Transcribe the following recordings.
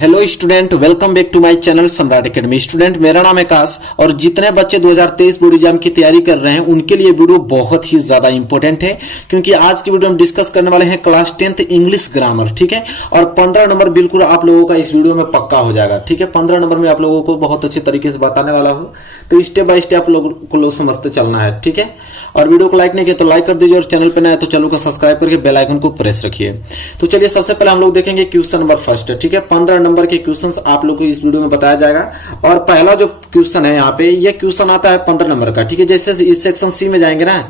Hello student, welcome back to my channel Samrat academy. Student, मेरा नाम है आकाश और जितने बच्चे 2023 बोर्ड एग्जाम की तैयारी कर रहे हैं उनके लिए वीडियो बहुत ही ज्यादा इंपॉर्टेंट है, क्योंकि आज की वीडियो हम डिस्कस करने वाले हैं क्लास 10th इंग्लिश ग्रामर। ठीक है, और 15 नंबर बिल्कुल आप लोगों का इस वीडियो में पक्का हो जाएगा। ठीक है, 15 नंबर में आप लोगों को बहुत अच्छे तरीके से बताने वाला हूँ, तो स्टेप बाय स्टेप आप लोगों को समझते चलना है। ठीक है, और वीडियो को लाइक नहीं किया तो लाइक कर दीजिए, और चैनल पर नया है तो चैनल को सब्सक्राइब करके बेल आइकन को प्रेस रखिए। तो चलिए सबसे पहले हम लोग देखेंगे क्वेश्चन नंबर फर्स्ट। ठीक है, 15 नंबर के क्वेश्चन आप लोग को इस वीडियो में बताया जाएगा। और पहला जो क्वेश्चन है यहाँ पे, ये क्वेश्चन आता है 15 नंबर का। ठीक है, जैसे इस सेक्शन सी में जाएंगे ना,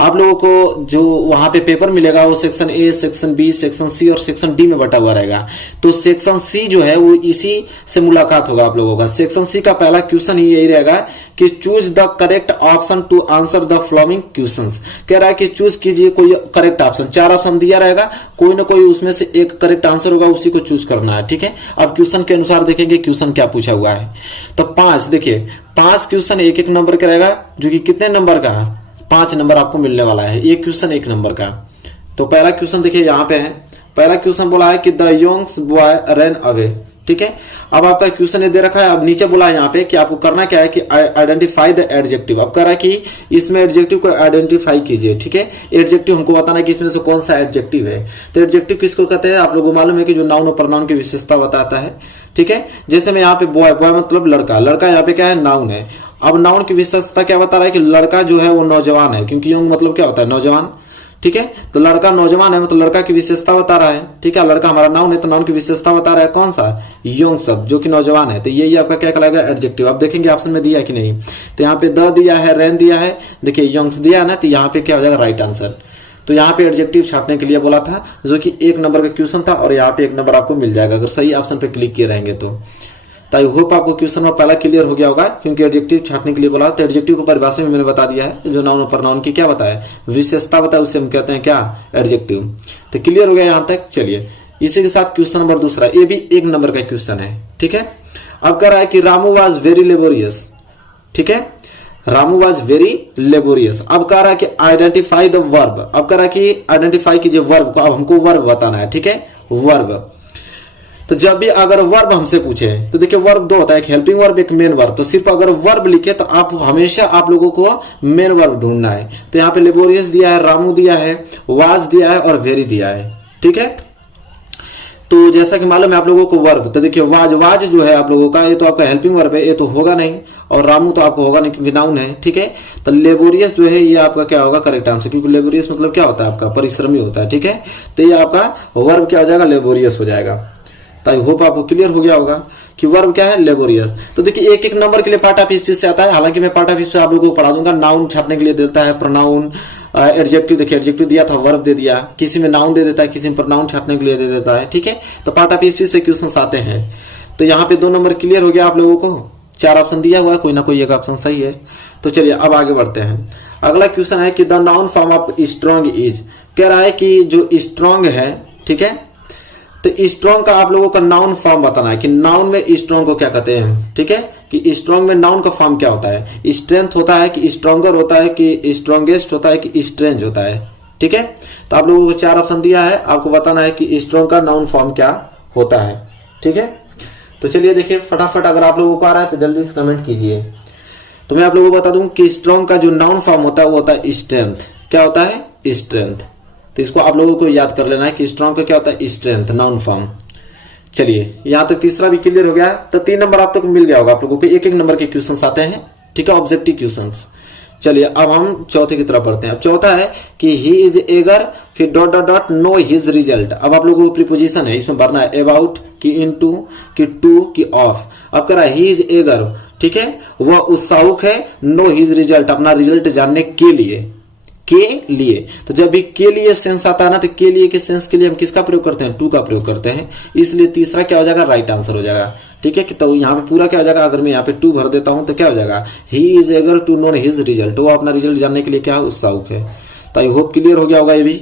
आप लोगों को जो वहां पे पेपर मिलेगा वो section A, section B, section C और सेक्शन डी में बटा हुआ रहेगा। तो सेक्शन सी जो है वो इसी से मुलाकात होगा आप लोगों का। सेक्शन सी का पहला क्वेश्चन ही यही रहेगा कि choose the correct option to answer the following questions. कह रहा है कि चूज कीजिए कोई करेक्ट ऑप्शन। 4 ऑप्शन दिया रहेगा, कोई ना कोई उसमें से एक करेक्ट आंसर होगा, उसी को चूज करना है। ठीक है, अब क्वेश्चन के अनुसार देखेंगे क्वेश्चन क्या पूछा हुआ है। तो 5 देखिए, 5 क्वेश्चन एक एक नंबर का रहेगा, जो कि कितने नंबर का, 5 नंबर आपको मिलने वाला है। एक क्वेश्चन 1 नंबर का। तो पहला क्वेश्चन देखिए यहाँ पे है। पहला क्वेश्चन बोला है कि the young's boy run away. ठीक है, अब आपका क्वेश्चन ये दे रखा है। अब नीचे बोला है यहाँ पे कि आपको करना क्या है कि आइडेंटिफाई द एडजेक्टिव। अब कह रहा है कि इसमें एडजेक्टिव को आइडेंटिफाई कीजिए। ठीक है, एडजेक्टिव हमको बताना है कि इसमें से कौन सा एडजेक्टिव है। तो एडजेक्टिव किसको कहते हैं, आप लोगों को मालूम है कि जो नाउन और प्रोनाउन की विशेषता बताता है। ठीक है, जैसे मैं यहाँ पे बॉय, बॉय मतलब लड़का, लड़का यहाँ पे क्या है, नाउन है। अब नाउन की विशेषता क्या बता रहा है कि लड़का जो है वो नौजवान है, क्योंकि यंग मतलब क्या होता है, नौजवान। ठीक है, तो लड़का नौजवान है मतलब लड़का की विशेषता बता रहा है। ठीक है, लड़का हमारा नाउन है तो नाउन की विशेषता बता रहा है कौन सा, यंग शब्द, जो कि नौजवान है। तो यही आपका क्या कहलाएगा, एडजेक्टिव। आप देखेंगे ऑप्शन में दिया है कि नहीं। तो यहाँ पे द दिया है, रेन दिया है, देखिए यंग्स दिया है ना, तो यहाँ पे क्या हो जाएगा, राइट आंसर। तो यहाँ पे एडजेक्टिव छाटने के लिए बोला था, जो कि 1 नंबर का क्वेश्चन था, और यहाँ पे 1 नंबर आपको मिल जाएगा अगर सही ऑप्शन पे क्लिक किए रहेंगे तो। आई होप आपको क्वेश्चन में पहला क्लियर हो गया होगा, क्योंकि एडजेक्टिव छाटने के लिए बोला। तो एडजेक्टिव को परिभाषा में मैंने बता दिया है, जो नाउन और प्रोनाउन की क्या बताया, विशेषता बताया, उसे हम कहते हैं क्या, एडजेक्टिव। तो क्लियर हो गया यहां तक। चलिए इसी के साथ क्वेश्चन नंबर दूसरा, ये भी 1 नंबर का क्वेश्चन है। ठीक है, अब कह रहा है कि रामू वाज वेरी लेबोरियस। ठीक है, रामू वाज वेरी लेबोरियस। अब कह रहा है कि आइडेंटिफाई द वर्ब। अब कह रहा है कि आइडेंटिफाई कीजिए वर्ब को। अब हमको वर्ब बताना है। ठीक है, वर्ब। तो जब भी अगर वर्ब हमसे पूछे तो देखिए वर्ब 2 होता है, एक हेल्पिंग वर्ब, एक मेन वर्ब। तो सिर्फ अगर वर्ब लिखे तो आप हमेशा आप लोगों को मेन वर्ब ढूंढना है। तो यहाँ पे लेबोरियस दिया है, रामू दिया है, वाज दिया है और वेरी दिया है। ठीक है, तो जैसा कि मालूम है आप लोगों को वर्ब, तो देखिए वाज, वाज जो है आप लोगों का, ये तो आपका हेल्पिंग वर्ब है, ये तो होगा नहीं, और रामू तो आपको होगा नहीं क्योंकि नाउन है। ठीक है, तो लेबोरियस जो है ये आपका क्या होगा, करेक्ट आंसर, क्योंकि लेबोरियस मतलब क्या होता है, आपका परिश्रमी होता है। ठीक है, तो ये आपका वर्ब क्या हो जाएगा, लेबोरियस हो जाएगा। तो आई होप आपको क्लियर हो गया होगा कि वर्ब क्या है, लेबोरियस। तो देखिए एक नंबर के लिए पार्ट ऑफ स्पीच से आता है, हालांकि मैं पार्ट ऑफ स्पीच आप लोगों को पढ़ा दूंगा। नाउन छाटने के लिए देता है, प्रोनाउन, एडजेक्टिव। देखिए एडजेक्टिव दिया था, वर्ब दे दिया, किसी में नाउन दे देता है, किसी में प्रोनाउन छाटने के लिए दे देता है। ठीक है, तो पार्ट ऑफ स्पीच से क्वेश्चन आते हैं। तो यहाँ पे 2 नंबर क्लियर हो गया आप लोगों को। 4 ऑप्शन दिया हुआ है, कोई ना कोई एक ऑप्शन सही है। तो चलिए अब आगे बढ़ते हैं। अगला क्वेश्चन है कि the noun form of strong is. कह रहा है कि जो स्ट्रॉन्ग है, ठीक है, तो स्ट्रॉन्ग का आप लोगों का नाउन फॉर्म बताना है कि नाउन में स्ट्रॉन्ग को क्या कहते हैं। ठीक है, कि स्ट्रॉन्ग में नाउन का फॉर्म क्या होता है, स्ट्रेंथ होता है कि स्ट्रॉन्गर होता है कि स्ट्रॉन्गेस्ट होता है कि स्ट्रेंज होता है। ठीक है, तो आप लोगों को 4 ऑप्शन दिया है, आपको बताना है कि स्ट्रॉन्ग का नाउन फॉर्म क्या होता है। ठीक है, तो चलिए देखिए फटाफट, अगर आप लोगों को आ रहा है तो जल्दी से कमेंट कीजिए। तो मैं आप लोगों को बता दूं कि स्ट्रॉन्ग का जो नाउन फॉर्म होता है वो होता है स्ट्रेंथ। क्या होता है, स्ट्रेंथ। तो इसको आप लोगों को याद कर लेना है कि स्ट्रॉन्ग का क्या होता है, स्ट्रेंथ, नाउन फॉर्म। चलिए यहां तक तीसरा भी क्लियर हो गया। तो 3 नंबर आप तक मिल गया होगा आप लोगों को। 1 नंबर के क्वेश्चंस आते हैं। ठीक है, ऑब्जेक्टिव क्वेश्चंस। चलिए अब हम चौथे की तरफ बढ़ते हैं। अब चौथा है कि ही इज एगर, फिर dot dot dot, no his result. अब आप लोगों को प्रीपोजिशन है, इसमें भरना है अबाउट की इनटू की टू की ऑफ। अब कह रहा है ही इज एगर, ठीक है, वह उत्साहुक है, नो हिज रिजल्ट, अपना रिजल्ट जानने के लिए, के लिए। तो जब भी के लिए सेंस आता है ना, तो के लिए के सेंस के लिए हम किसका प्रयोग करते हैं, टू का प्रयोग करते हैं। इसलिए तीसरा क्या हो जाएगा, राइट आंसर हो जाएगा। ठीक है, तो यहाँ पे पूरा क्या हो जाएगा, अगर मैं यहाँ पे टू भर देता हूं तो क्या हो जाएगा, he is eager to know his result, वो अपना रिजल्ट जानने के लिए क्या है, उत्साहुक है। तो आई होप क्लियर हो गया होगा ये भी।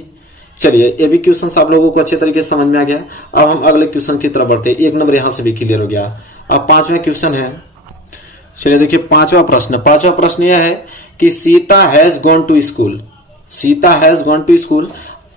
चलिए ये भी क्वेश्चन आप लोगों को अच्छे तरीके से समझ में आ गया। अब हम अगले क्वेश्चन की तरफ बढ़ते हैं। 1 नंबर यहां से भी क्लियर हो गया। अब 5वां क्वेश्चन है। चलिए देखिए 5वां प्रश्न। 5वां प्रश्न यह है कि Sita has gone to school. Sita has gone to school.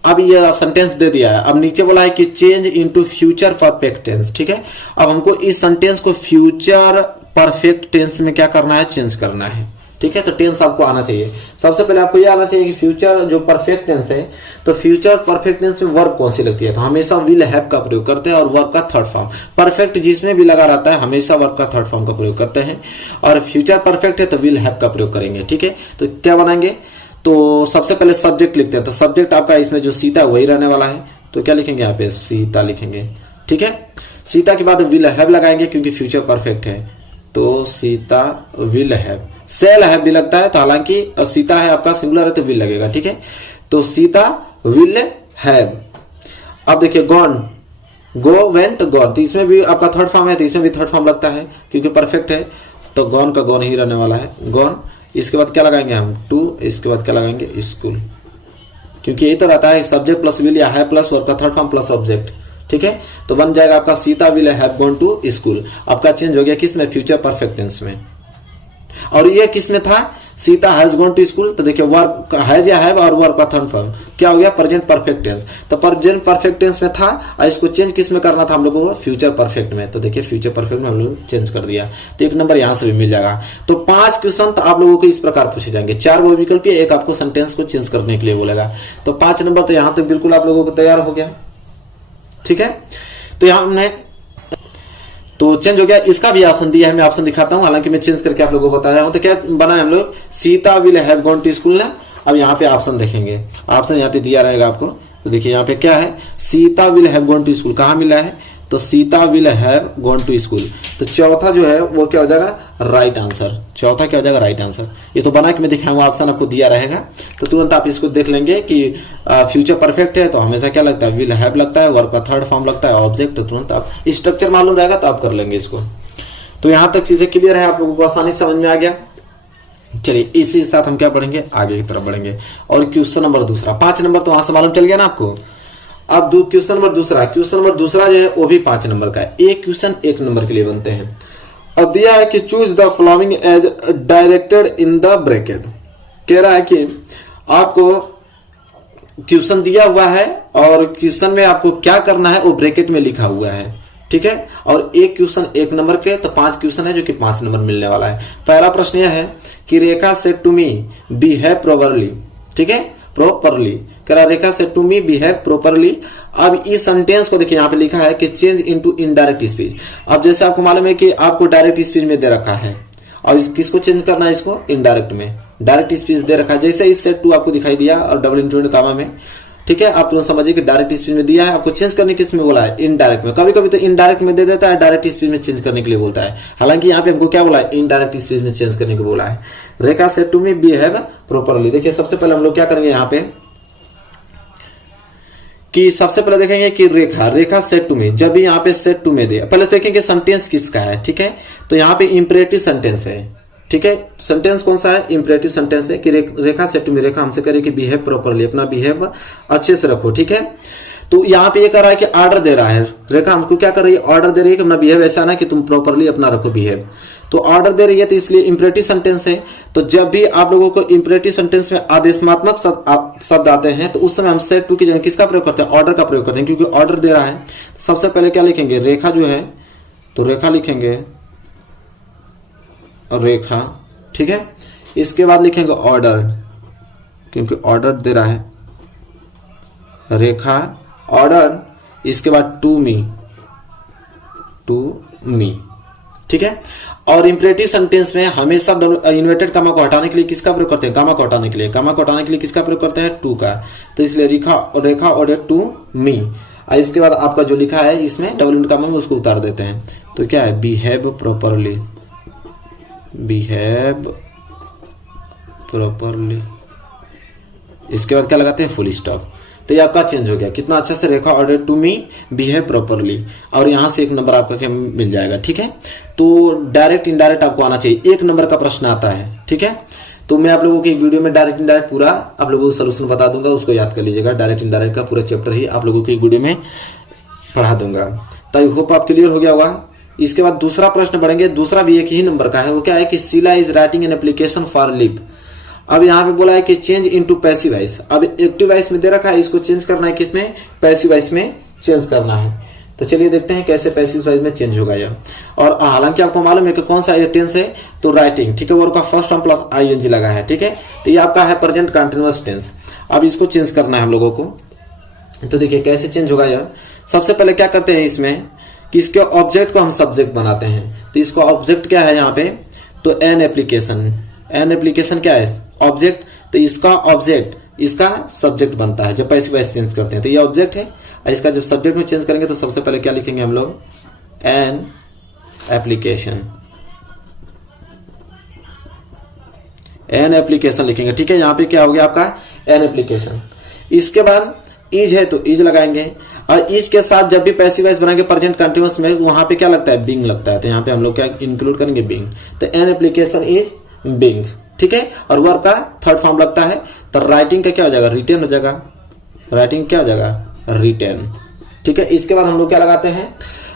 अब ये सेंटेंस दे दिया है, अब नीचे बोला है कि change into future perfect tense. ठीक है, अब हमको इस सेंटेंस को फ्यूचर परफेक्ट टेंस में क्या करना है, चेंज करना है। ठीक है, तो टेंस आपको आना चाहिए। सबसे पहले आपको ये आना चाहिए कि फ्यूचर जो परफेक्ट टेंस है, तो फ्यूचर परफेक्ट टेंस में वर्ब कौन सी लगती है, तो हमेशा विल हैव का प्रयोग करते हैं और वर्ब का थर्ड फॉर्म। परफेक्ट जिसमें भी लगा रहता है हमेशा वर्ब का थर्ड फॉर्म का प्रयोग करते हैं, और फ्यूचर परफेक्ट है तो विल हैव का प्रयोग करेंगे। ठीक है, तो क्या बनाएंगे, तो सबसे पहले सब्जेक्ट लिखते हैं, तो सब्जेक्ट आपका इसमें जो सीता वही रहने वाला है, तो क्या लिखेंगे यहाँ पे, सीता लिखेंगे। ठीक है, सीता के बाद विल हैव लगाएंगे क्योंकि फ्यूचर परफेक्ट है, तो Sita will have. Shall have भी लगता है, तो हालांकि सीता है आपका सिंगुलर है तो विल लगेगा। ठीक है, तो सीता विल हैव। अब देखिए गॉन, गो वेंट गॉन, तो इसमें भी आपका थर्ड फॉर्म है, तो इसमें भी थर्ड फॉर्म लगता है क्योंकि परफेक्ट है, तो गॉन का गॉन ही रहने वाला है, गॉन। इसके बाद क्या लगाएंगे हम, टू, इसके बाद क्या लगाएंगे, स्कूल, क्योंकि यही तो रहता है सब्जेक्ट प्लस विल या है प्लस वर्ब का थर्ड फॉर्म प्लस ऑब्जेक्ट। ठीक है, तो बन जाएगा आपका Sita will have gone to school. आपका चेंज हो गया किसमें, फ्यूचर परफेक्ट टेंस में। और ये किसमें था, Sita has gone to school, तो देखिए वर्ब हैज या हैव और वर्ब का थर्ड फॉर्म क्या हो गया, प्रेजेंट परफेक्ट टेंस। तो प्रेजेंट परफेक्ट टेंस में था और इसको चेंज किस में करना था हम लोगों को, फ्यूचर परफेक्ट में। तो देखिए फ्यूचर परफेक्ट में हम लोग चेंज कर दिया, तो 1 नंबर यहां से भी मिल जाएगा। तो 5 क्वेश्चन तो आप लोगों को इस प्रकार पूछे जाएंगे, 4 वो विकल्प, एक आपको सेंटेंस को चेंज करने के लिए बोलेगा। तो 5 नंबर तो यहां तक बिल्कुल आप लोगों को तैयार हो गया। ठीक है, तो यहां हमने तो चेंज हो गया। इसका भी ऑप्शन दिया है, मैं ऑप्शन दिखाता हूं, हालांकि मैं चेंज करके आप लोगों को बताया हूं। तो क्या बना है हम लोग, Sita will have gone to school ना। अब यहाँ पे ऑप्शन देखेंगे, ऑप्शन यहाँ पे दिया रहेगा आपको, तो देखिए यहाँ पे क्या है, Sita will have gone to school कहाँ मिला है, तो Sita will have gone to school. तो चौथा जो है वो क्या हो जाएगा, राइट आंसर। चौथा क्या हो जाएगा, राइट आंसर। ये तो बना के मैं दिखाऊंगा, ऑप्शन आपको दिया रहेगा, तो तुरंत आप इसको देख लेंगे कि फ्यूचर परफेक्ट है तो हमेशा क्या लगता है, विल हैव लगता है, वर्ब का थर्ड फॉर्म लगता है, ऑब्जेक्ट, तो तुरंत आप स्ट्रक्चर मालूम रहेगा तो आप कर लेंगे इसको। तो यहां तक चीजें क्लियर है, आप लोगों को आसानी से समझ में आ गया। चलिए इसी के साथ हम क्या पढ़ेंगे, आगे की तरफ बढ़ेंगे। और क्वेश्चन नंबर दूसरा, 5 नंबर तो वहां से मालूम चल गया ना आपको। अब क्वेश्चन नंबर दूसरा, क्वेश्चन नंबर दूसरा जो है वो भी 5 नंबर का है। एक क्वेश्चन 1 नंबर के लिए बनते हैं। अब दिया है कि choose the following as directed in the bracket. कह रहा है कि आपको क्वेश्चन दिया हुआ है और क्वेश्चन में आपको क्या करना है वो ब्रैकेट में लिखा हुआ है। ठीक है, और एक क्वेश्चन 1 नंबर के, तो 5 क्वेश्चन है जो कि 5 नंबर मिलने वाला है। पहला प्रश्न यह है कि Rekha said to me behave properly. ठीक है, प्रोपरली कह रहा, Rekha said to me behave properly. अब इस सेंटेंस को देखिए यहाँ पे लिखा है कि चेंज इनटू इनडायरेक्ट स्पीच। अब जैसे आपको मालूम है कि आपको डायरेक्ट स्पीच में दे रखा है और किसको चेंज करना है, इसको इनडायरेक्ट में। डायरेक्ट स्पीच दे रखा है, जैसे इस सेट टू आपको दिखाई दिया और डबल इंटरव्यू कामा में। ठीक है, आप तुरंत समझिए कि डायरेक्ट स्पीच में दिया है, आपको चेंज करने किस में बोला है, इनडायरेक्ट में। कभी कभी तो इनडायरेक्ट में दे देता है, डायरेक्ट स्पीच में चेंज करने के लिए बोलता है। हालांकि यहाँ पे हमको क्या बोला है, इनडायरेक्ट स्पीच में चेंज करने को बोला है। Rekha said to me behave properly. देखिए सबसे पहले हम लोग क्या करेंगे यहाँ पे कि सबसे पहले देखेंगे कि रेखा सेड टू मी, जब भी यहाँ पे सेड टू में दे, पहले देखेंगे सेंटेंस किसका है। ठीक है, तो यहाँ पे इंपरेटिव सेंटेंस है। ठीक है, सेंटेंस कौन सा है, इंपरेटिव सेंटेंस है कि रेखा सेड टू मी, रेखा हमसे करे कि बिहेव प्रॉपर्ली, अपना बिहेव अच्छे से रखो। ठीक है, तो यहाँ पे ये कह रहा है कि ऑर्डर दे रहा है, रेखा हमको क्या कर रही है, ऑर्डर दे रही है कि अपना बिहेव ऐसा ना कि तुम प्रॉपर्ली अपना रखो बिहेव। तो ऑर्डर दे रही है, तो इसलिए इंपरेटिव सेंटेंस है। तो जब भी आप लोगों को इंपरेटिव सेंटेंस में आदेशात्मक शब्द आते हैं तो उस समय हम सेड टू की जगह किसका प्रयोग करते हैं, ऑर्डर का प्रयोग करते हैं, क्योंकि ऑर्डर दे रहा है। तो सबसे पहले क्या लिखेंगे, रेखा जो है, तो रेखा लिखेंगे, रेखा। ठीक है, इसके बाद लिखेंगे ऑर्डर, क्योंकि ऑर्डर दे रहा है, रेखा ऑर्डर। इसके बाद टू मी। ठीक है, और इंपरेटिव सेंटेंस में हमेशा इन्वर्टेड कामा को हटाने के लिए किसका प्रयोग करते हैं, गामा को हटाने के लिए। गामा को हटाने के लिए किसका प्रयोग करते हैं, टू का। तो इसलिए रेखा ऑर्डर टू मी। और इसके बाद आपका जो लिखा है इसमें डबल इंट कामा में उसको उतार देते हैं, तो क्या है, बिहेव प्रॉपरली। इसके बाद क्या लगाते हैं, फुल स्टॉप। तो ये आपका चेंज हो गया, कितना अच्छा से, Rekha order to me behave properly, और यहां से 1 नंबर आपका क्या मिल जाएगा। ठीक है, तो डायरेक्ट इनडायरेक्ट आपको आना चाहिए, 1 नंबर का प्रश्न आता है। ठीक है, तो मैं आप लोगों की वीडियो में डायरेक्ट इनडायरेक्ट पूरा आप लोगों को सोल्यूशन बता दूंगा, उसको याद कर लीजिएगा। डायरेक्ट इनडायरेक्ट का पूरा चैप्टर ही आप लोगों की वीडियो में पढ़ा दूंगा। तो आई होप आप क्लियर हो गया होगा। इसके बाद दूसरा प्रश्न बढ़ेंगे, दूसरा भी 1 ही नंबर का है। वो क्या है कि Sheela is writing an application for leave. अब यहाँ पे बोला है कि चेंज इनटू पैसिव वॉइस। अब एक्टिव वॉइस में दे रखा है, इसको चेंज करना है किसमें, पैसिव वॉइस में चेंज करना है। तो चलिए देखते हैं कैसे पैसिव वॉइस में चेंज होगा यह। और हालांकि आपको मालूम है कि कौन सा टेंस है, तो राइटिंग, ठीक है, वर्ब का फर्स्ट फॉर्म प्लस आईएनजी लगा है, ठीक है। तो ये आपका है प्रेजेंट कंटिन्यूअस टेंस। अब इसको चेंज करना है हम लोगों को। तो देखिए कैसे चेंज होगा यह। सबसे पहले क्या करते हैं इसमें कि इसके ऑब्जेक्ट को हम सब्जेक्ट बनाते हैं। तो इसको ऑब्जेक्ट क्या है यहाँ पे, तो एन एप्लीकेशन। एन एप्लीकेशन क्या है, ऑब्जेक्ट। तो इसका ऑब्जेक्ट इसका सब्जेक्ट बनता है जब पैसिव वॉइस चेंज करते हैं। तो ये ऑब्जेक्ट है, और इसका जब सब्जेक्ट में चेंज करेंगे तो सबसे पहले क्या लिखेंगे हम लोग, एन एप्लीकेशन। एन एप्लीकेशन लिखेंगे, ठीक है। यहाँ पे क्या हो गया आपका, एन एप्लीकेशन। इसके बाद इज है तो इज लगाएंगे, और इज के साथ जब भी पैसिव वॉइस बनाएंगे प्रेजेंट कंटिन्यूअस में, वहां पे क्या लगता है, बिंग लगता है। तो यहाँ पे हम लोग क्या इंक्लूड करेंगे, बिंग। तो एन एप्लीकेशन इज बिंग, ठीक है। और वर्ब का थर्ड फॉर्म लगता है, तो राइटिंग का क्या हो जाएगा, रिटेन हो जाएगा। राइटिंग क्या हो जाएगा, रिटेन, ठीक है। इसके बाद हम लोग क्या लगाते हैं,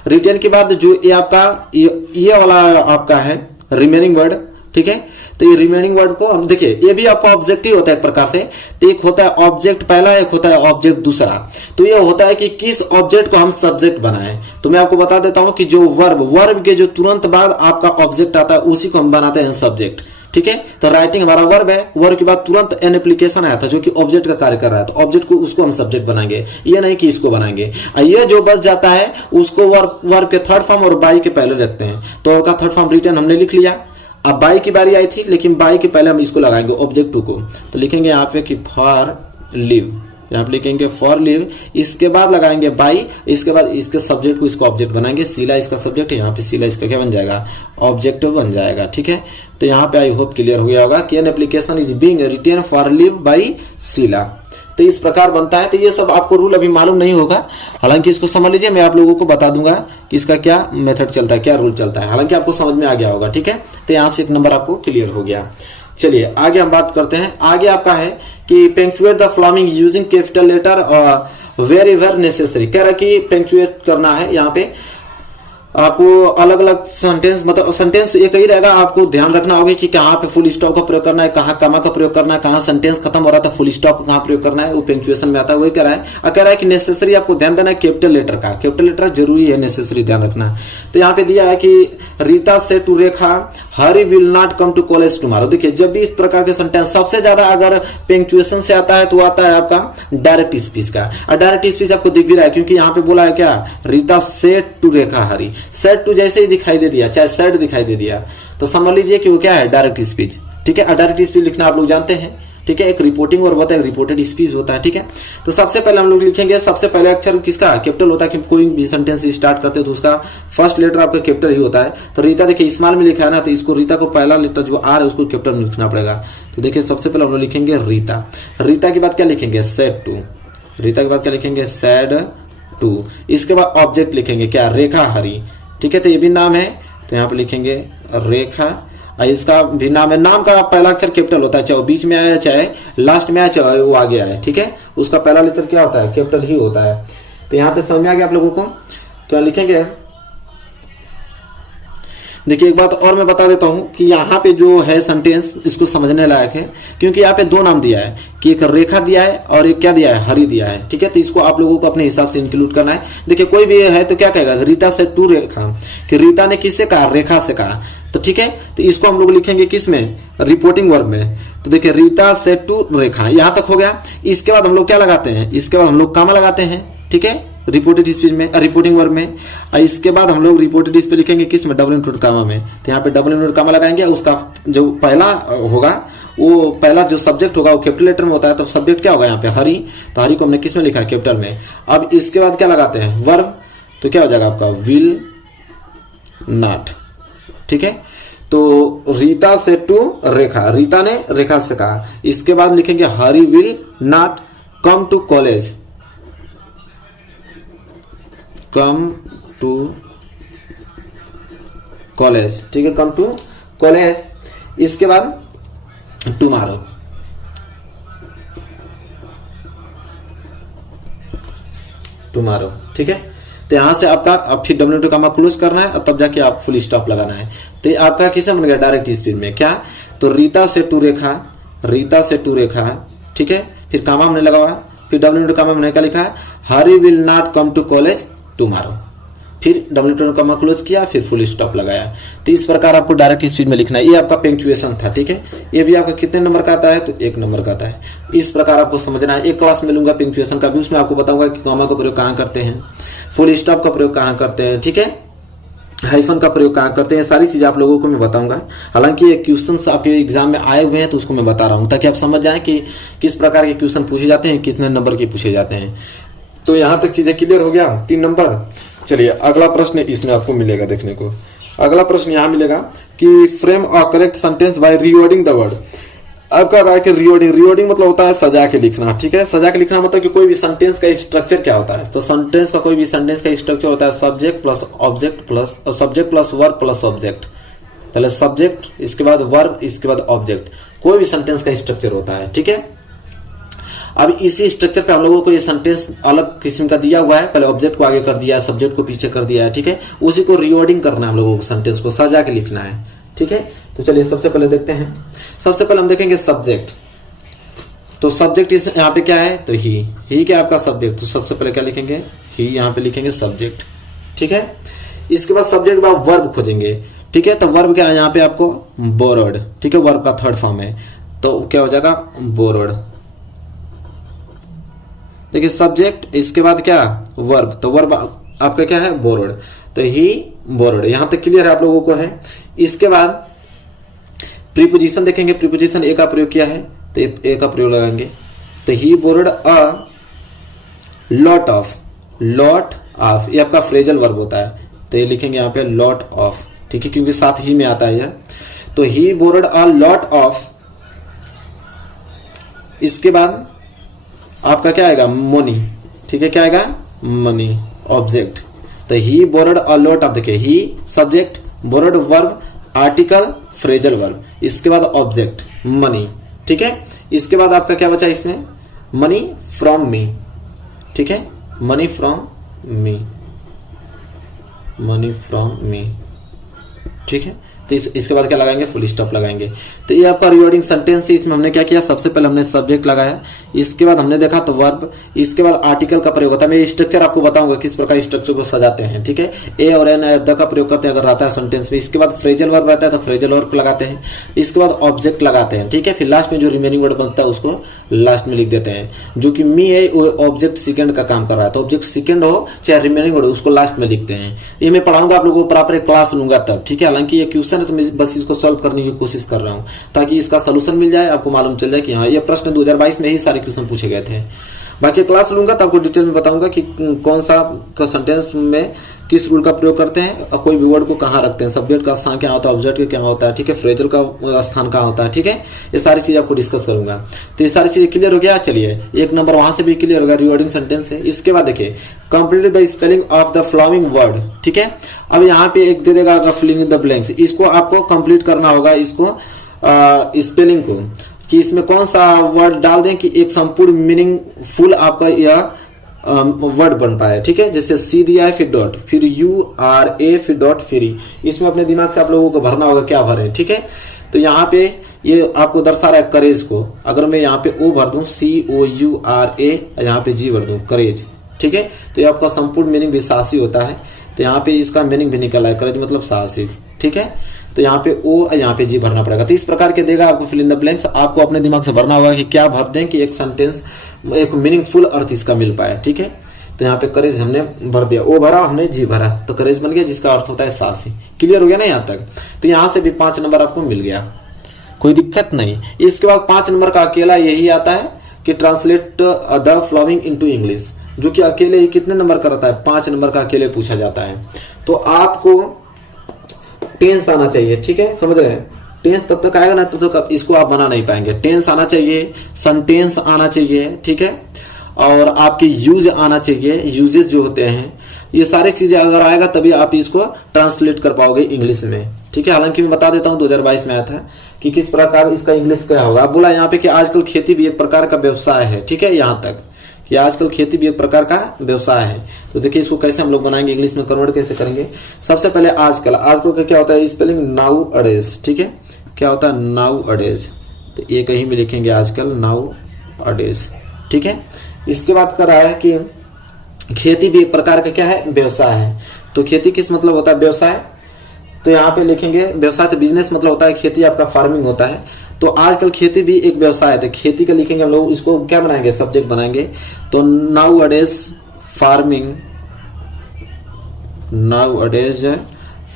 रिटेन के बाद जो ये आपका ये वाला आपका है रिमेनिंग वर्ड, ठीक है। तो ये रिमेनिंग वर्ड को हम देखिए, ये भी आपका ऑब्जेक्ट ही होता है एक प्रकार से। तो एक होता है ऑब्जेक्ट पहला, एक होता है ऑब्जेक्ट दूसरा। तो ये होता है कि किस ऑब्जेक्ट को हम सब्जेक्ट बनाएं। तो मैं आपको बता देता हूं कि जो वर्ब के जो तुरंत बाद आपका ऑब्जेक्ट आता है उसी को हम बनाते हैं सब्जेक्ट, ठीक है। तो राइटिंग हमारा वर्ब है, वर्ब के बाद तुरंत एन एप्लीकेशन आया था जो कि ऑब्जेक्ट का कार्य कर रहा है, तो ऑब्जेक्ट को उसको हम सब्जेक्ट बनाएंगे, ये नहीं कि इसको बनाएंगे। ये जो बच जाता है उसको वर्ब के थर्ड फॉर्म और बाई के पहले रखते हैं। तो वर्ब का थर्ड फॉर्म रिटर्न हमने लिख लिया। अब बाई की बारी आई थी, लेकिन बाई के पहले हम इसको लगाएंगे ऑब्जेक्ट टू को। तो लिखेंगे यहाँ पे कि फॉर लिव, यहाँ पे लिखेंगे फॉर लिव। इसके बाद लगाएंगे बाई, इसके बाद इसके सब्जेक्ट को इसको ऑब्जेक्ट बनाएंगे। सीला इसका सब्जेक्ट है, यहाँ पे सीला इसका क्या बन जाएगा, ऑब्जेक्ट बन जाएगा, ठीक है। तो यहाँ पे आई होप क्लियर हो गया होगा कि an application is being written for leave by Sheela. तो इस प्रकार बनता है। तो ये सब आपको रूल अभी मालूम नहीं होगा, हालांकि इसको समझ लीजिए, मैं आप लोगों को बता दूंगा कि इसका क्या मेथड चलता है, क्या रूल चलता है। हालांकि आपको समझ में आ गया होगा, ठीक है। तो यहाँ से एक नंबर आपको क्लियर हो गया। चलिए आगे हम बात करते हैं। आगे आपका है कि punctuate the following using capital letter wherever necessary. कह रहा है कि पेंक्चुएट करना है, यहाँ पे आपको अलग अलग सेंटेंस, मतलब सेंटेंस एक ही रहेगा, आपको ध्यान रखना होगा कि कहाँ पे फुल स्टॉप का प्रयोग करना है, कहाँ कमा का प्रयोग करना है, कहाँ सेंटेंस खत्म हो रहा था फुल स्टॉप कहाँ प्रयोग करना है, वो पेंक्चुएशन में आता है, वही कह रहा है। और कह रहा है कि नेसेसरी आपको ध्यान देना है कैपिटल लेटर का, कैपिटल लेटर जरूरी है, नेसेसरी ध्यान रखना। तो यहाँ पे दिया है कि Rita said to Rekha Hari will not come to college tomorrow. देखिए जब भी इस प्रकार के सेंटेंस सबसे ज्यादा अगर पेंक्चुएशन से आता है तो आता है आपका डायरेक्ट स्पीच का। और डायरेक्ट स्पीच आपको दिख भी रहा है, क्योंकि यहाँ पे बोला है क्या, Rita said to Rekha Hari. Said to जैसे ही दिखाई दे दिया, चाहे सेड दिखाई दे दिया, तो समझ लीजिए कि वो क्या है, डायरेक्ट स्पीच, ठीक है। डायरेक्ट स्पीच लिखना आप लोग जानते हैं, ठीक है। एक रिपोर्टिंग और होता है, एक रिपोर्टेड स्पीच होता है, ठीक है। तो सबसे पहले हम लोग लिखेंगे, सबसे पहले अक्षर किसका, कैपिटल होता है, कि कोई भी सेंटेंस स्टार्ट करते हैं तो उसका फर्स्ट लेटर आपका कैपिटल ही होता है। तो रीता देखिए स्मॉल में लिखा है ना, तो इसको रीता को पहला लेटर जो आर है उसको कैपिटल में लिखना पड़ेगा। तो देखिए सबसे पहले हम लोग लिखेंगे रीता। रीता के बाद क्या लिखेंगे, सेड टू। रीता के बाद क्या लिखेंगे, सेड टू। इसके बाद ऑब्जेक्ट लिखेंगे क्या, रेखा हरी, ठीक है। तो ये भी नाम है, तो यहाँ पे लिखेंगे रेखा। इसका भी नाम है, नाम का पहला अक्षर कैपिटल होता है, चाहे वो बीच में आया, चाहे लास्ट में आया, चाहे वो आगे आया, ठीक है। उसका पहला लेटर क्या होता है, कैपिटल ही होता है। तो यहाँ तक समझ में आ गया आप लोगों को। तो लिखेंगे, देखिए एक बात और मैं बता देता हूं कि यहाँ पे जो है सेंटेंस इसको समझने लायक है, क्योंकि यहाँ पे दो नाम दिया है, कि एक रेखा दिया है और एक क्या दिया है, हरी दिया है, ठीक है। तो इसको आप लोगों को अपने हिसाब से इंक्लूड करना है। देखिए कोई भी है तो क्या कहेगा, रीता से टू रेखा, कि रीता ने किससे कहा, रेखा से कहा, तो ठीक है। तो इसको हम लोग लिखेंगे किस में, रिपोर्टिंग वर्ब में। तो देखिए रीता से टू रेखा, यहां तक हो गया। इसके बाद हम लोग क्या लगाते हैं, इसके बाद हम लोग कामा लगाते हैं, ठीक है, रिपोर्टेड स्पीच में, रिपोर्टिंग वर्ब में। इसके बाद हम लोग रिपोर्टेड स्पीच लिखेंगे किस में, डबल इंक्लूड कामा में। तो यहाँ पे डबल इंक्लूड कामा लगाएंगे, उसका जो पहला होगा, वो पहला जो सब्जेक्ट होगा वो कैपिटल लेटर में होता है, तो सब्जेक्ट क्या होगा यहाँ पे, हरी। तो हरी को हमने किस में लिखा है, कैपिटल में। अब इसके बाद क्या लगाते हैं, वर्ब। तो क्या हो जाएगा आपका, विल नॉट, ठीक है। तो रीता से टू रेखा, रीता ने रेखा से कहा। इसके बाद लिखेंगे Hari will not come to college, come to college, ठीक है, कम टू कॉलेज। इसके बाद टुमारो, टुमारो, ठीक है। तो यहां से आपका अब फिर डब्ल्यू टू कामा क्लोज करना है और तब जाके आप फुल स्टॉप लगाना है। तो आपका किसमें बन गया, डायरेक्ट स्पीच में क्या, तो Rita said to Rekha, Rita said to रेखा है, ठीक है, फिर कामा हमने लगा हुआ है, फिर डब्ल्यू कामा हमने क्या लिखा है, Hari will not come to college tomorrow, फिर डब्ल्यू कामा क्लोज किया, फिर फुल स्टॉप लगाया। तो इस प्रकार आपको डायरेक्ट स्पीड में लिखना है। ये आपका पंक्चुएशन था, ठीक है। ये भी आपका कितने नंबर का आता है, तो 1 नंबर का आता है। इस प्रकार आपको समझना है। एक क्लास में लूंगा पंक्चुएशन का भी, उसमें आपको बताऊंगा कि कॉमा का प्रयोग कहाँ करते हैं, फुल स्टॉप का प्रयोग कहाँ करते हैं, ठीक है, हाइफन का प्रयोग कहाँ करते हैं, सारी चीजें आप लोगों को मैं बताऊंगा। हालांकि ये क्वेश्चंस आपके एग्जाम में आए हुए हैं तो उसको मैं बता रहा हूं ताकि आप समझ जाएं कि किस प्रकार के क्वेश्चन पूछे जाते हैं, कितने नंबर के पूछे जाते हैं। तो यहां तक चीजें क्लियर हो गया, 3 नंबर। चलिए अगला प्रश्न इसमें आपको मिलेगा देखने को। अगला प्रश्न यहां मिलेगा कि frame a correct sentence by rewording the word. अब कह रहा है कि रीवर्डिंग मतलब होता है सजा के लिखना, ठीक है। सजा के लिखना मतलब कि कोई भी सेंटेंस का स्ट्रक्चर क्या होता है, तो सेंटेंस का कोई भी सेंटेंस का स्ट्रक्चर होता है subject plus object plus subject plus verb plus object. पहले सब्जेक्ट, इसके बाद वर्ब, इसके बाद ऑब्जेक्ट, कोई भी सेंटेंस का स्ट्रक्चर होता है, ठीक है। अब इसी स्ट्रक्चर पे हम लोगों को ये सेंटेंस अलग किस्म का दिया हुआ है, पहले ऑब्जेक्ट को आगे कर दिया, सब्जेक्ट को पीछे कर दिया है, ठीक है। उसी को रीवर्डिंग करना है हम लोगों को, सेंटेंस को सजा के लिखना है, ठीक है। तो चलिए सबसे पहले देखते हैं। सबसे पहले हम देखेंगे सब्जेक्ट। तो सब्जेक्ट यहाँ पे क्या है, तो ही क्या आपका सब्जेक्ट, तो सबसे पहले क्या लिखेंगे, ही, यहाँ पे लिखेंगे सब्जेक्ट, ठीक है। इसके बाद सब्जेक्ट बाद वर्ब खोजेंगे, ठीक है। तो वर्ब क्या है यहाँ पे आपको बोरोड, ठीक है, वर्ब का थर्ड फॉर्म है, तो क्या हो जाएगा बोरोड। देखिए सब्जेक्ट, इसके बाद क्या वर्ब, तो वर्ब आपका क्या है बोरोड, तो ही बोरोड। यहां तक क्लियर है आप लोगों को है। इसके बाद प्रीपोजिशन देखेंगे, प्रीपोजिशन ए का प्रयोग किया है तो ए का प्रयोग लगाएंगे, तो he borrowed a lot of, lot of ये आपका फ्रेजल वर्ब होता है, तो ये लिखेंगे यहाँ पे लॉट ऑफ, ठीक है, क्योंकि साथ ही में आता है यह। तो he borrowed a lot of, इसके बाद आपका क्या आएगा मनी, ठीक है, क्या आएगा मनी, ऑब्जेक्ट। तो he borrowed a lot of, देखिए he subject, borrowed verb, article, phrasal verb, इसके बाद ऑब्जेक्ट मनी, ठीक है। इसके बाद आपका क्या बचा इसमें, मनी फ्रॉम मी, ठीक है, money from me, money from me, ठीक है। तो इसके बाद क्या लगाएंगे, फुल स्टॉप लगाएंगे। तो ये आपका रिवर्डिंग सेंटेंस है। इसमें हमने क्या किया, सबसे पहले हमने सब्जेक्ट लगाया, इसके बाद हमने देखा तो वर्ब, इसके बाद आर्टिकल का प्रयोग होता है। मैं स्ट्रक्चर आपको बताऊंगा किस प्रकार स्ट्रक्चर को सजाते हैं, ठीक है। ए और एन द का प्रयोग करते हैं अगर रहता है सेंटेंस में। इसके बाद फ्रेजल वर्ब रहता है तो फ्रेजल वर्ब लगाते हैं, इसके बाद ऑब्जेक्ट लगाते हैं, ठीक है। फिर लास्ट में जो रिमेनिंग वर्ड बनता है उसको लास्ट में लिख देते हैं। जो कि मी है वो ऑब्जेक्ट सेकंड का काम कर रहा है, तो ऑब्जेक्ट सेकंड हो चाहे रिमेनिंग वर्ड उसको लास्ट में लिखते हैं। ये मैं पढ़ाऊंगा आप लोगों को, प्रॉपर क्लास लूंगा तब, ठीक है। हालांकि ये क्वेश्चन है तो मैं बस इसको सॉल्व करने की कोशिश कर रहा हूं ताकि इसका सलूशन मिल जाए, आपको मालूम चल जाए कि हाँ ये प्रश्न 2022 में ही सारे क्वेश्चन पूछे गए थे। बाकी क्लास लूंगा तो आपको डिटेल में बताऊंगा कि कौन सा सेंटेंस में किस रूल का प्रयोग करते हैं और कोई भी वर्ड को कहाँ रखते हैं, सब्जेक्ट का स्थान क्या होता है, ऑब्जेक्ट का क्या होता है, ठीक है, फ्रेजल का स्थान कहाँ होता है, ठीक है। ये सारी चीजें आपको डिस्कस करूंगा। तो ये सारी चीजें क्लियर हो गया। चलिए 1 नंबर वहां से भी क्लियर हो गया, रिवर्डिंग सेंटेंस है। इसके बाद देखिए complete the spelling of the flowing word, ठीक है। अब यहाँ पे एक दे देगा फिलिंग इन द ब्लैंक्स, इसको आपको कंप्लीट करना होगा, इसको स्पेलिंग को, कि इसमें कौन सा वर्ड डाल दें कि एक संपूर्ण मीनिंग फुल आपका यह वर्ड बन पाए, ठीक है। जैसे सी दिया है फिर डॉट, फिर यू आर ए फिर डॉट फिर ई, इसमें अपने दिमाग से आप लोगों को भरना होगा क्या भरे, ठीक है। तो यहाँ पे ये आपको दर्शा रहा है करेज को, अगर मैं यहाँ पे ओ भर दूं COURA, यहाँ पे जी भर दूं करेज, ठीक है। तो ये आपका संपूर्ण मीनिंग भी साहसी होता है, तो यहाँ पे इसका मीनिंग भी निकल है, करेज मतलब साहसी, ठीक है। तो यहाँ पे ओ यहाँ पे जी भरना पड़ेगा। तो इस प्रकार के देगा आपको फिल इन द ब्लैंक्स, आपको अपने दिमाग से भरना होगा कि क्या भर दें कि एक सेंटेंस एक मीनिंगफुल अर्थ इसका मिल पाए, ठीक है। तो यहाँ पे करेज हमने भर दिया, ओ भरा हमने जी भरा, तो करेज बन गया जिसका अर्थ होता है साहसी। क्लियर हो गया ना यहाँ तक। तो यहाँ से भी 5 नंबर आपको मिल गया, कोई दिक्कत नहीं। इसके बाद 5 नंबर का अकेला यही आता है कि translate the flowing into English, जो कि अकेले ही कितने नंबर का रहता है, 5 नंबर का अकेले पूछा जाता है। तो आपको टेंस आना चाहिए, ठीक है, समझ रहे हैं। टेंस तब तक आएगा ना तब तक इसको आप बना नहीं पाएंगे। टेंस आना चाहिए, सेंटेंस आना चाहिए, ठीक है, और आपके यूज आना चाहिए, यूजेस जो होते हैं ये सारी चीजें अगर आएगा तभी आप इसको ट्रांसलेट कर पाओगे इंग्लिश में, ठीक है। हालांकि मैं बता देता हूं 2022 में आया था कि किस प्रकार इसका इंग्लिश क्या होगा। आप बोला यहाँ पे कि आजकल खेती भी एक प्रकार का व्यवसाय है, ठीक है, यहाँ तक कि आजकल खेती भी एक प्रकार का व्यवसाय है। तो देखिए इसको कैसे हम लोग बनाएंगे, इंग्लिश में कन्वर्ट कैसे करेंगे। सबसे पहले आजकल, आजकल का क्या होता है स्पेलिंग नाउ अडेज, ठीक है, क्या होता है नाउ अडेज। तो ये कहीं भी लिखेंगे आजकल नाउ अडेज। ठीक है, इसके बाद कर रहा है कि खेती भी एक प्रकार का क्या है, व्यवसाय है। तो खेती किस मतलब होता है, व्यवसाय। तो यहाँ पे लिखेंगे व्यवसाय, तो बिजनेस मतलब होता है खेती, आपका फार्मिंग होता है। तो आजकल खेती भी एक व्यवसाय है, तो खेती का लिखेंगे हम लोग, इसको क्या बनाएंगे, सब्जेक्ट बनाएंगे। तो नाउ अडेज फार्मिंग, नाउ अडेज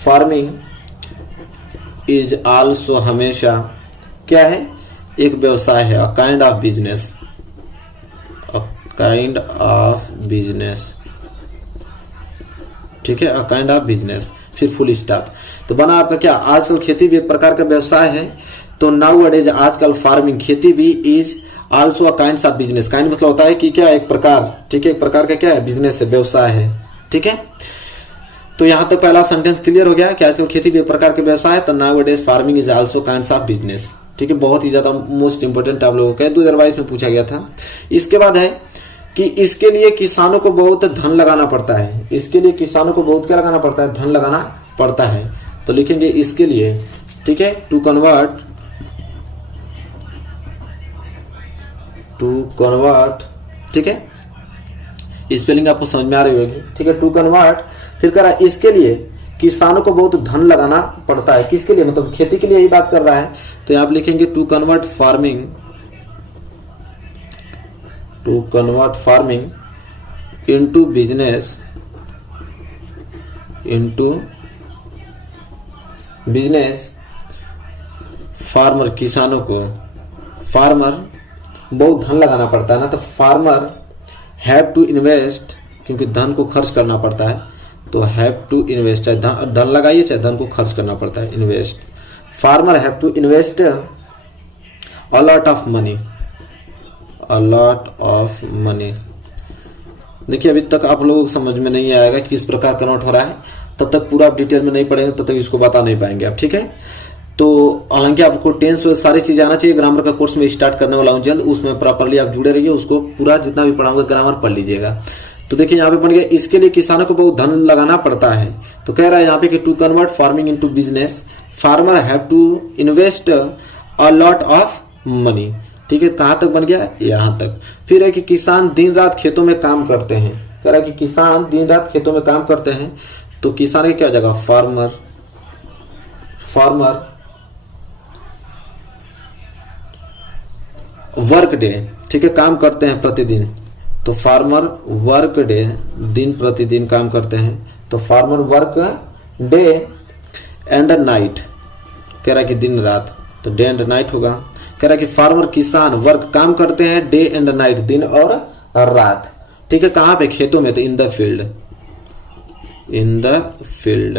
फार्मिंग इज आल्सो हमेशा क्या है, एक व्यवसाय है, a kind of business, a kind of business. ठीक है, अ काइंड ऑफ बिजनेस, फिर फुल स्टॉप। तो बना आपका क्या, आजकल खेती भी एक प्रकार का व्यवसाय है। तो नाउ अडेज आजकल फार्मिंग, खेती भी is also a kind of business. Kind मतलब होता है कि क्या, एक प्रकार। ठीक है, एक प्रकार का क्या है, बिजनेस है, व्यवसाय है। ठीक है, तो यहां तक पहला सेंटेंस क्लियर हो गया कि आजकल खेती भी एक प्रकार के व्यवसाय है। तो नाउ अडेज farming is also kind of business. ठीक है, बहुत ही ज्यादा मोस्ट इंपोर्टेंट आप लोगों का 2022 में पूछा गया था। इसके बाद है कि इसके लिए किसानों को बहुत धन लगाना पड़ता है। इसके लिए किसानों को बहुत क्या लगाना पड़ता है, धन लगाना पड़ता है। तो लिखेंगे इसके लिए, ठीक है, टू कन्वर्ट, ठीक है, स्पेलिंग आपको समझ में आ रही होगी। ठीक है, टू कन्वर्ट, फिर कह रहा है इसके लिए किसानों को बहुत धन लगाना पड़ता है। किसके लिए, मतलब खेती के लिए ही बात कर रहा है। तो यहां आप लिखेंगे to convert farming, to convert farming into business, into business, farmer किसानों को, फार्मर बहुत धन लगाना पड़ता है ना, तो फार्मर हैव टू इन्वेस्ट, क्योंकि धन को खर्च करना पड़ता है। तो हैव टू इन्वेस्ट, चाहे धन लगाइए चाहे धन को खर्च करना पड़ता है, invest. Farmer have to invest a lot of money, a lot of money. देखिए अभी तक आप लोगों को समझ में नहीं आएगा कि किस प्रकार कन्वर्ट हो रहा है, तब तक पूरा आप डिटेल में नहीं पढ़ेंगे, तब तक इसको बता नहीं पाएंगे आप। ठीक है, तो हालांकि आपको टेंस सारी चीजें आना चाहिए। ग्रामर का कोर्स में स्टार्ट करने वाला हूं जल्द, उसमें प्रॉपरली आप जुड़े रहिए, उसको पूरा जितना भी पढ़ाऊंगा ग्रामर पढ़ लीजिएगा। तो देखिए यहाँ पे बन गया, इसके लिए किसानों को बहुत धन लगाना पड़ता है। तो कह रहा है यहाँ पे कि to convert farming into business, farmer have to invest a lot of money. ठीक है, कहां तक बन गया, यहां तक। फिर है कि किसान दिन रात खेतों में काम करते हैं। कह रहा है कि किसान दिन रात खेतों में काम करते हैं। तो किसान की क्या हो जाएगा, फार्मर, फार्मर वर्क डे। ठीक है, काम करते हैं प्रतिदिन। तो फार्मर वर्क डे, दिन प्रतिदिन काम करते हैं। तो farmer work day and night, कह रहा है कि दिन रात, तो डे एंड नाइट होगा। कह रहा है कि फार्मर किसान वर्क काम करते हैं डे एंड नाइट, दिन और रात। ठीक है, कहां पे, खेतों में। तो in the field, in the field,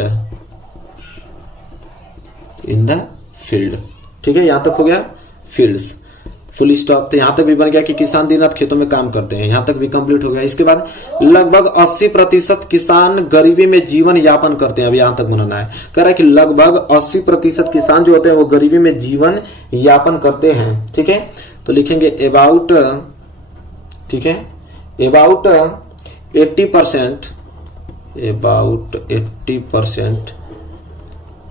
in the field. ठीक है, यहां तक हो गया फील्ड्स, फुल स्टॉप। तो यहां तक भी बन गया कि किसान दिन रात खेतों में काम करते हैं, यहां तक भी कंप्लीट हो गया। इसके बाद लगभग 80% किसान गरीबी में जीवन यापन करते हैं। अब यहां तक बनाना है। कह रहा है कि लगभग 80% किसान जो होते हैं वो गरीबी में जीवन यापन करते हैं। ठीक है, तो लिखेंगे अबाउट, ठीक है, अबाउट 80%, अबाउट 80%।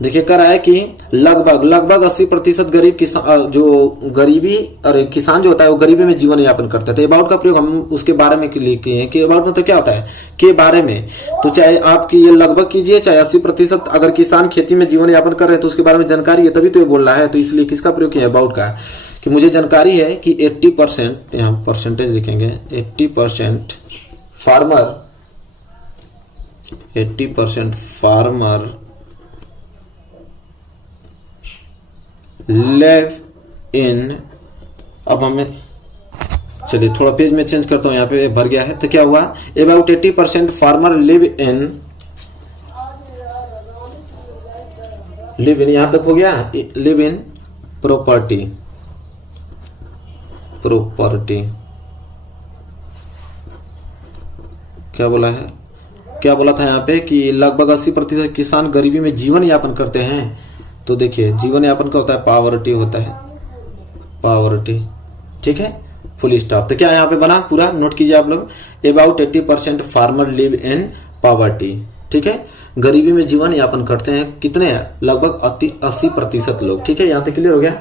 देखिए कह रहा है कि लगभग 80% गरीब किसान, जो गरीबी और किसान जो होता है वो गरीबी में जीवन यापन करता है। तो अबाउट का प्रयोग हम उसके बारे में किए हैं कि अबाउट मतलब क्या होता है, के बारे में। तो चाहे आपकी ये लगभग कीजिए चाहे 80%, अगर किसान खेती में जीवन यापन कर रहे हैं तो उसके बारे में जानकारी है, तभी तो ये बोल रहा है। तो इसलिए किसका प्रयोग किया, अबाउट का, कि मुझे जानकारी है कि 80%, यहाँ परसेंटेज लिखेंगे, 80% फार्मर, 80% फार्मर लिव इन। अब हमें, चलिए थोड़ा पेज में चेंज करता हूं, यहाँ पे भर गया है। तो क्या हुआ, अबाउट 80% फार्मर लिव इन, यहां तक हो गया, लिव इन प्रॉपर्टी, प्रॉपर्टी। क्या बोला है, क्या बोला था यहाँ पे कि लगभग 80% किसान गरीबी में जीवन यापन करते हैं। तो देखिए जीवन यापन का होता है, पावर्टी होता है, पावर्टी। ठीक है, फुल स्टॉप। तो क्या यहाँ पे बना, पूरा नोट कीजिए आप लोग, about 80% farmer live in poverty. ठीक है, गरीबी में जीवन यापन करते हैं कितने, लगभग 80% लोग। ठीक है, यहाँ तक क्लियर हो गया।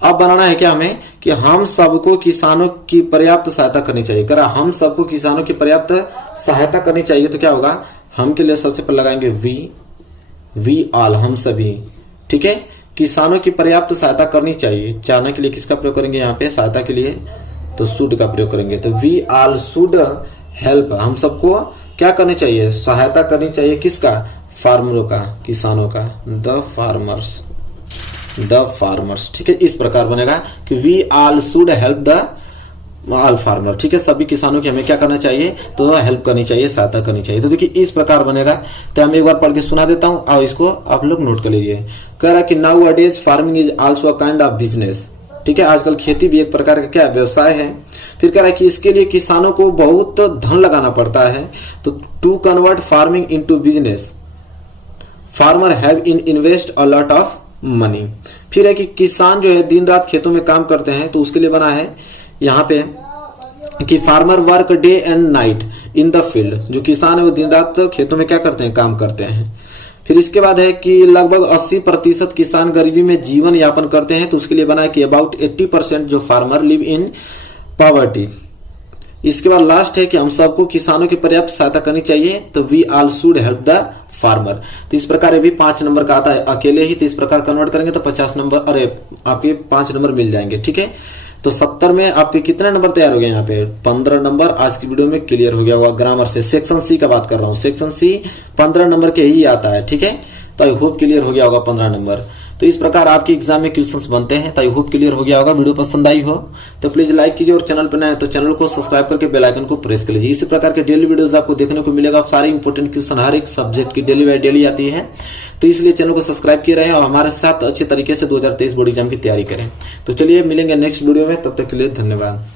अब बनाना है क्या हमें कि हम सबको किसानों की पर्याप्त सहायता करनी चाहिए। करा हम सबको किसानों की पर्याप्त सहायता करनी चाहिए तो क्या होगा, हम के लिए सबसे पहले लगाएंगे वी ऑल, हम सभी। ठीक है, किसानों की पर्याप्त सहायता करनी चाहिए। चाहने के लिए किसका प्रयोग करेंगे यहाँ पे, सहायता के लिए तो शुड का प्रयोग करेंगे। तो वी ऑल शुड हेल्प, हम सबको क्या करनी चाहिए, सहायता करनी चाहिए। किसका, फार्मरों का, किसानों का, द फार्मर्स। ठीक है, इस प्रकार बनेगा कि we all should help the all farmer. ठीक है, सभी किसानों की हमें क्या करना चाहिए, तो हेल्प करनी चाहिए, सहायता करनी चाहिए। तो देखिए इस प्रकार बनेगा। तो हम एक बार पढ़ के सुना देता हूं और इसको आप लोग नोट कर लीजिए। कह रहा कि नाउ अडेज farming is also a kind of business. ठीक है, आजकल खेती भी एक प्रकार का क्या व्यवसाय है। फिर कह रहा है कि इसके लिए किसानों को बहुत धन लगाना पड़ता है। तो to convert farming into business farmer have invest a lot of money. फिर है कि किसान जो है दिन रात खेतों में काम करते हैं, तो उसके लिए बना है यहाँ पे कि farmer work day and night in the field. जो किसान है वो दिन रात खेतों में क्या करते हैं, काम करते हैं। फिर इसके बाद है कि लगभग 80% किसान गरीबी में जीवन यापन करते हैं, तो उसके लिए बना है कि अबाउट 80% जो फार्मर लिव इन पॉवर्टी। इसके बाद लास्ट है कि हम सबको किसानों की पर्याप्त सहायता करनी चाहिए, तो we all should help the farmer. तो इस प्रकार ये भी 5 नंबर का आता है अकेले ही। तो इस प्रकार कन्वर्ट करेंगे तो 50 नंबर, अरे आपके 5 नंबर मिल जाएंगे। ठीक है, तो 70 में आपके कितने नंबर तैयार हो गए, यहाँ पे 15 नंबर आज की वीडियो में क्लियर हो गया होगा। ग्रामर से सेक्शन सी का बात कर रहा हूँ, सेक्शन सी 15 नंबर के ही आता है। ठीक है, तो आई होप क्लियर हो गया होगा 15 नंबर। तो इस प्रकार आपके एग्जाम में क्वेश्चंस बनते हैं। तो आई होप क्लियर हो गया होगा। वीडियो पसंद आई हो तो प्लीज लाइक कीजिए और चैनल पर नए हैं तो चैनल को सब्सक्राइब करके बेल आइकन को प्रेस कर लीजिए। इसी प्रकार के डेली वीडियोस आपको देखने को मिलेगा। सारे इंपोर्टेंट क्वेश्चन हर एक सब्जेक्ट की डेली बाय डेली आती है, तो इसलिए चैनल को सब्सक्राइब किए रहें और हमारे साथ अच्छे तरीके से 2023 बोर्ड एग्जाम की तैयारी करें। तो चलिए मिलेंगे नेक्स्ट वीडियो में, तब तक के लिए धन्यवाद।